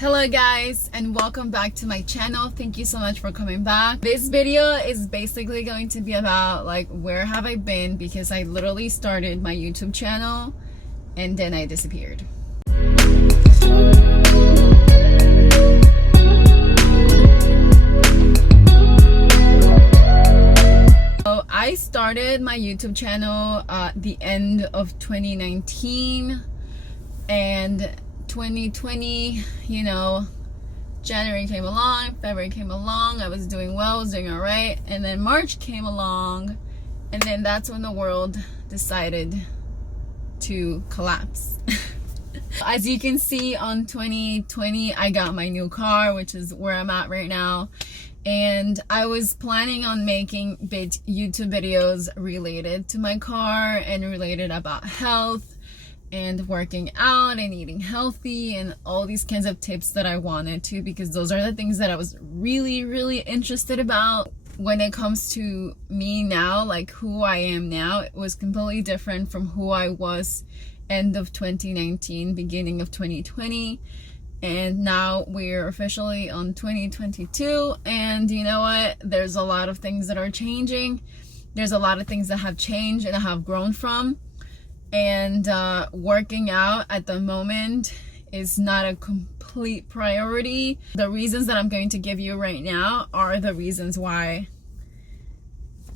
Hello guys, and welcome back to my channel. Thank you so much for coming back. This video is basically going to be about like where have I been, because I literally started my YouTube channel and then I disappeared. So I started my YouTube channel at the end of 2019, and 2020, you know, January came along, February came along, I was doing well, I was doing all right, and then March came along, and then that's when the world decided to collapse. As you can see, on 2020 I got my new car, which is where I'm at right now, and I was planning on making YouTube videos related to my car and related about health and working out and eating healthy and all these kinds of tips that I wanted to, because those are the things that I was really interested about. When it comes to me now, like who I am now, it was completely different from who I was end of 2019, beginning of 2020, and now we're officially on 2022. And you know what, there's a lot of things that are changing. There's a lot of things that have changed and I have grown from. And working out at the moment is not a complete priority. The reasons that I'm going to give you right now are the reasons why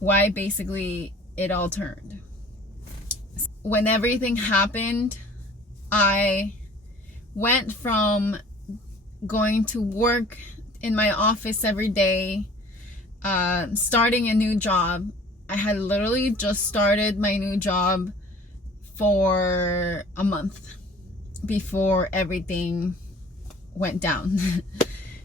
basically it all turned. When everything happened, I went from going to work in my office every day, starting a new job. I had literally just started my new job for a month before everything went down.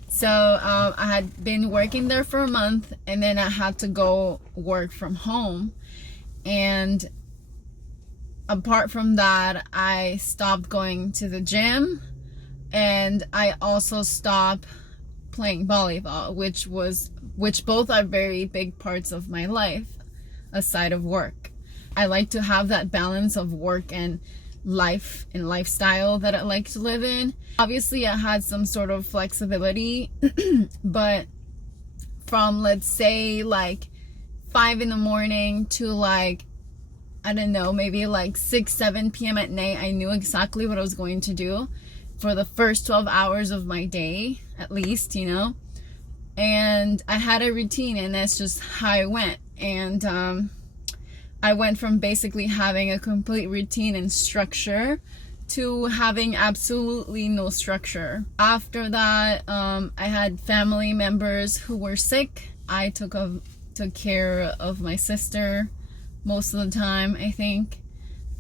So I had been working there for a month, and then I had to go work from home. And apart from that, I stopped going to the gym, and I also stopped playing volleyball, which both are very big parts of my life aside of work. I like to have that balance of work and life and lifestyle that I like to live in. Obviously, I had some sort of flexibility, but from, let's say, like 5 in the morning to like, I don't know, maybe like 6-7 p.m. at night, I knew exactly what I was going to do for the first 12 hours of my day, at least, you know. And I had a routine, and that's just how I went. And I went from basically having a complete routine and structure to having absolutely no structure. After that, I had family members who were sick. I took care of my sister most of the time, I think.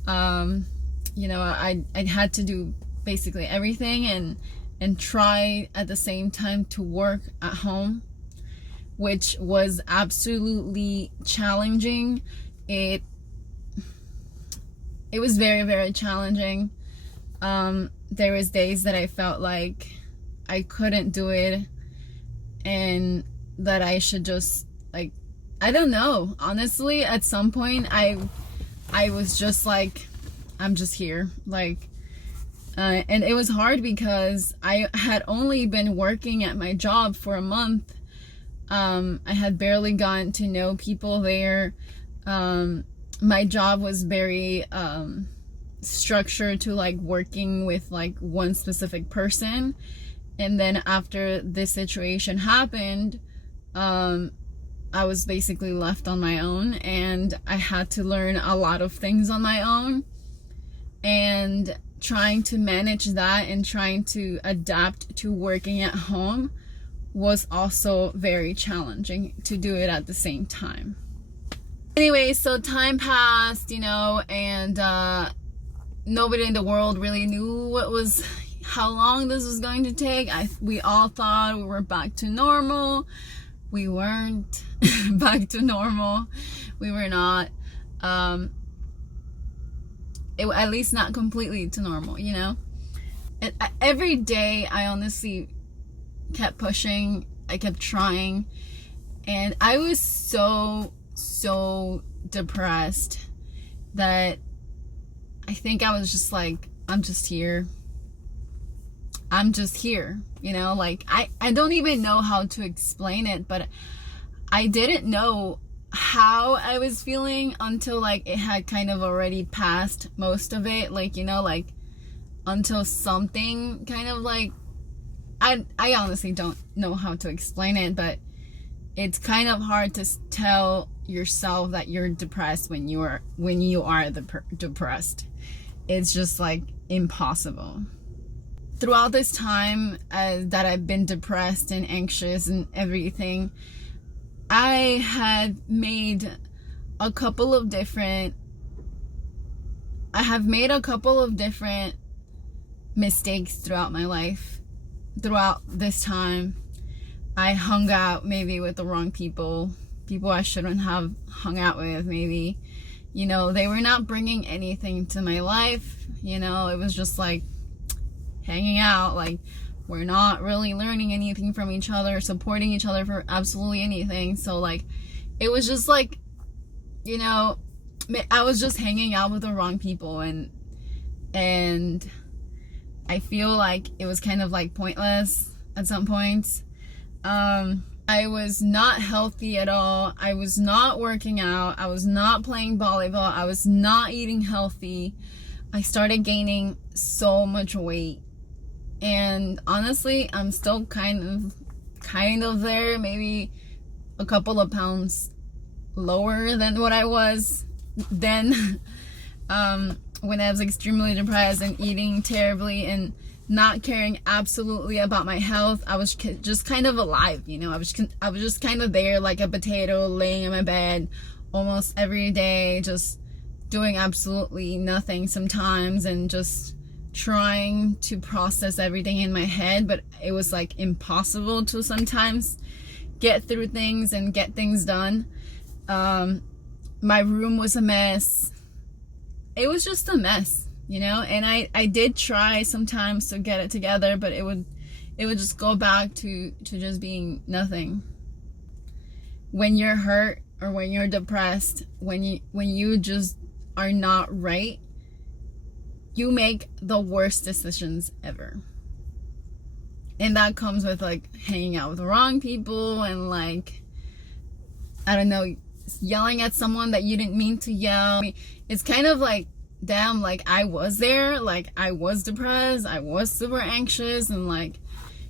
You know, I had to do basically everything and try at the same time to work at home, which was absolutely challenging. It was very challenging. There was days that I felt like I couldn't do it, and that I should just, like, I don't know, honestly, at some point I was just like, I'm just here, like, and it was hard because I had only been working at my job for a month. I had barely gotten to know people there. My job was very structured to like working with like one specific person, and then after this situation happened, I was basically left on my own, and I had to learn a lot of things on my own. And trying to manage that and trying to adapt to working at home was also very challenging to do it at the same time. Anyway, so time passed, you know, and nobody in the world really knew how long this was going to take. We all thought we were back to normal. We weren't back to normal. We were not. At least not completely to normal, you know. And every day I honestly kept pushing. I kept trying, and I was so depressed that I think I was just like, I'm just here. I'm just here, you know, like I don't even know how to explain it, but I didn't know how I was feeling until like it had kind of already passed most of it, like, you know, like until something kind of like, I honestly don't know how to explain it, but it's kind of hard to tell yourself that you're depressed when you are depressed. It's just like impossible. Throughout this time that I've been depressed and anxious and everything, I have made a couple of different mistakes throughout my life. Throughout this time, I hung out maybe with the wrong people I shouldn't have hung out with. Maybe, you know, they were not bringing anything to my life. You know, it was just like hanging out, like we're not really learning anything from each other, supporting each other for absolutely anything. So like it was just like, you know, I was just hanging out with the wrong people, and I feel like it was kind of like pointless at some points. I was not healthy at all. I was not working out. I was not playing volleyball. I was not eating healthy. I started gaining so much weight. And honestly, I'm still kind of there, maybe a couple of pounds lower than what I was then, when I was extremely depressed and eating terribly and not caring absolutely about my health. I was just kind of alive, you know. I was just kind of there like a potato, laying in my bed almost every day, just doing absolutely nothing sometimes, and just trying to process everything in my head. But it was like impossible to sometimes get through things and get things done. My room was a mess. It was just a mess, you know. And I did try sometimes to get it together, but it would just go back to just being nothing. When you're hurt or when you're depressed, when you just are not right, you make the worst decisions ever. And that comes with like hanging out with the wrong people, and like, I don't know, yelling at someone that you didn't mean to yell. It's kind of like, damn, like I was there, like I was depressed, I was super anxious, and like,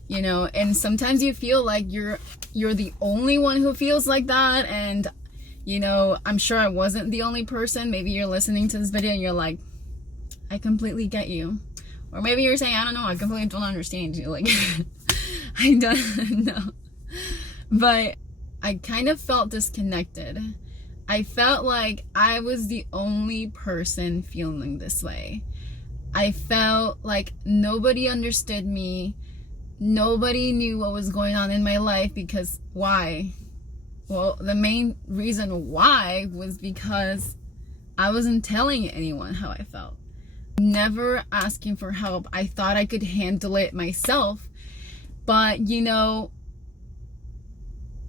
you know, and sometimes you feel like you're the only one who feels like that. And you know, I'm sure I wasn't the only person. Maybe you're listening to this video and you're like, I completely get you. Or maybe you're saying, I don't know, I completely don't understand you. Like, I don't know. But I kind of felt disconnected. I felt like I was the only person feeling this way. I felt like nobody understood me. Nobody knew what was going on in my life. Because why? Well, the main reason why was because I wasn't telling anyone how I felt. Never asking for help. I thought I could handle it myself. But, you know,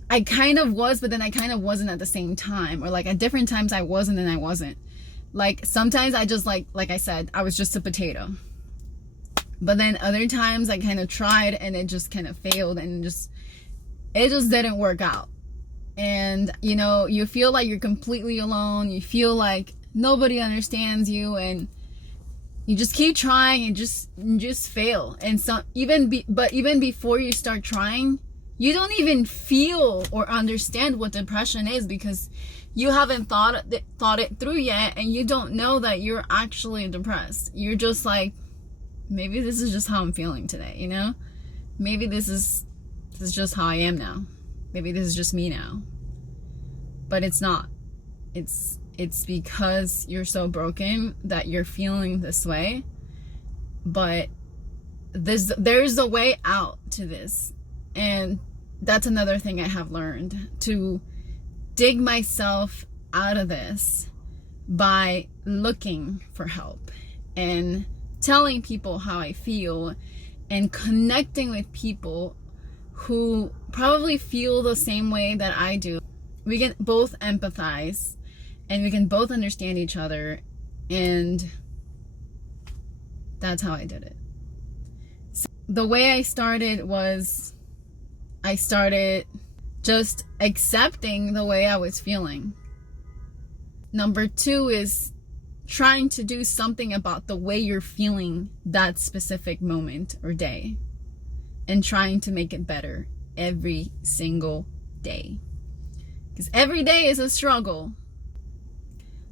I kind of was, but then I kind of wasn't at the same time. Or like at different times I wasn't and I wasn't. Like sometimes I just like I said, I was just a potato. But then other times I kind of tried and it just kind of failed, and it just didn't work out. And, you know, you feel like you're completely alone. You feel like nobody understands you, and you just keep trying and just fail. And so even before you start trying, you don't even feel or understand what depression is, because you haven't thought it through yet, and you don't know that you're actually depressed. You're just like, maybe this is just how I'm feeling today, you know? Maybe this is just how I am now. Maybe this is just me now. But it's not. It's because you're so broken that you're feeling this way. But there's a way out to this. And that's another thing I have learned, to dig myself out of this by looking for help and telling people how I feel and connecting with people who probably feel the same way that I do. We can both empathize and we can both understand each other, and that's how I did it. the way I started was I started just accepting the way I was feeling. Number 2 is trying to do something about the way you're feeling that specific moment or day, and trying to make it better every single day. Because every day is a struggle.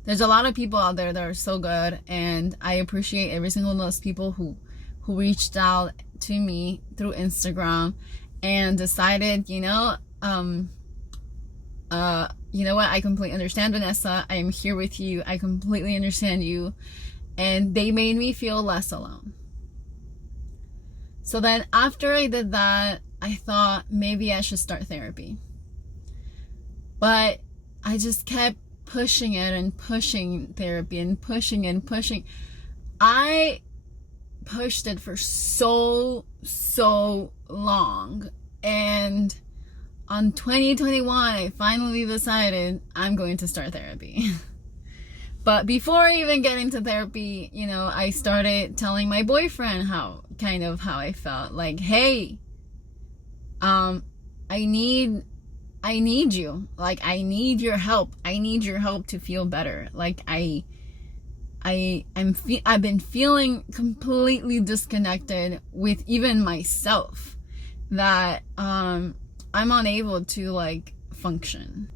There's a lot of people out there that are so good, and I appreciate every single one of those people who reached out to me through Instagram and decided, you know what, I completely understand, Vanessa. I am here with you. I completely understand you. And they made me feel less alone. So then after I did that, I thought maybe I should start therapy. But I just kept pushing it and pushing therapy and pushing and pushing. I pushed it for so long, and on 2021 I finally decided I'm going to start therapy. But before I even get into therapy, you know, I started telling my boyfriend how I felt. Like, hey, I need you. Like, I need your help. I need your help to feel better. Like, I've been feeling completely disconnected with even myself, that I'm unable to like function.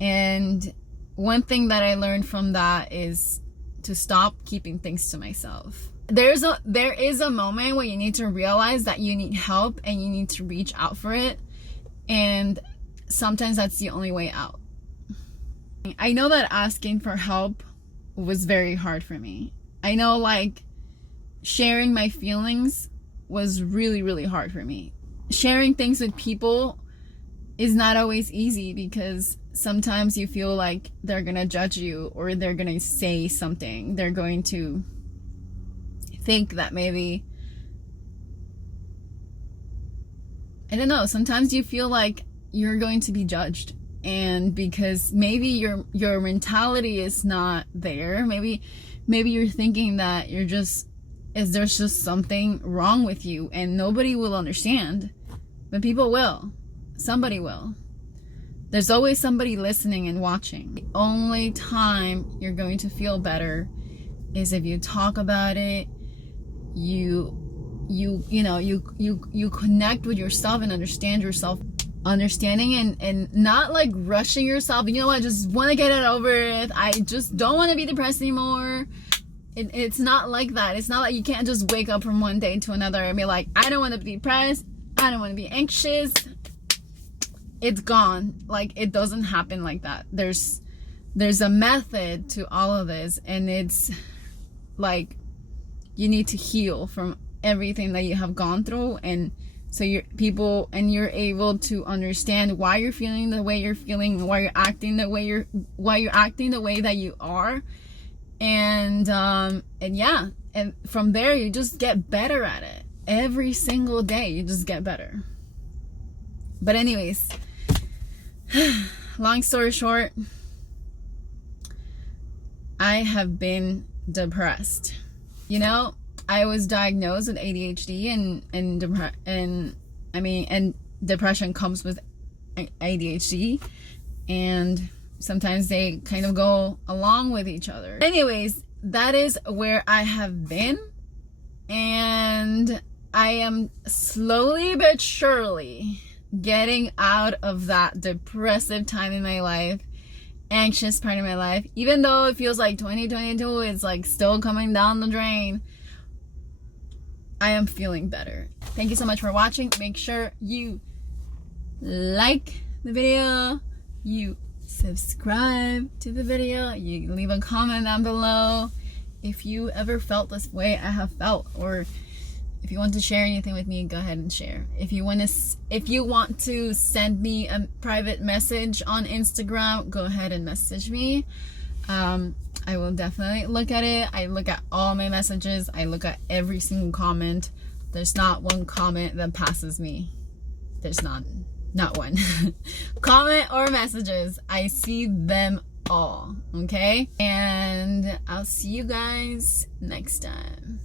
And one thing that I learned from that is to stop keeping things to myself. There is a moment where you need to realize that you need help and you need to reach out for it, and sometimes that's the only way out. I know that asking for help was very hard for me. I know, like, sharing my feelings was really hard for me. Sharing things with people is not always easy, because sometimes you feel like they're gonna judge you, or they're gonna say something. They're going to think that maybe, I don't know, sometimes you feel like you're going to be judged, and because maybe your mentality is not there, maybe you're thinking that there's just something wrong with you, and nobody will understand, but people will. Somebody will. There's always somebody listening and watching. The only time you're going to feel better is if you talk about it, you connect with yourself and understand yourself. Understanding and not like rushing yourself. You know, I just want to get it over with. I just don't want to be depressed anymore. It's not like that. It's not like you can't just wake up from one day to another and be like, I don't want to be depressed. I don't want to be anxious. It's gone. Like, it doesn't happen like that. There's a method to all of this, and it's like you need to heal from everything that you have gone through, and so you're able to understand why you're feeling the way you're feeling, why you're acting the way that you are, and yeah, and from there you just get better at it. Every single day you just get better. But anyways, long story short, I have been depressed. You know, I was diagnosed with ADHD, and depression comes with ADHD, and sometimes they kind of go along with each other. Anyways, that is where I have been, and I am slowly but surely getting out of that depressive time in my life, anxious part of my life. Even though it feels like 2022 is like still coming down the drain, I am feeling better. Thank you so much for watching. Make sure you like the video, you subscribe to the video, you leave a comment down below if you ever felt this way I have felt, or if you want to share anything with me, go ahead and share. If you want to send me a private message on Instagram, go ahead and message me. I will definitely look at it. I look at all my messages. I look at every single comment. There's not one comment that passes me. There's not one. Comment or messages, I see them all, okay? And I'll see you guys next time.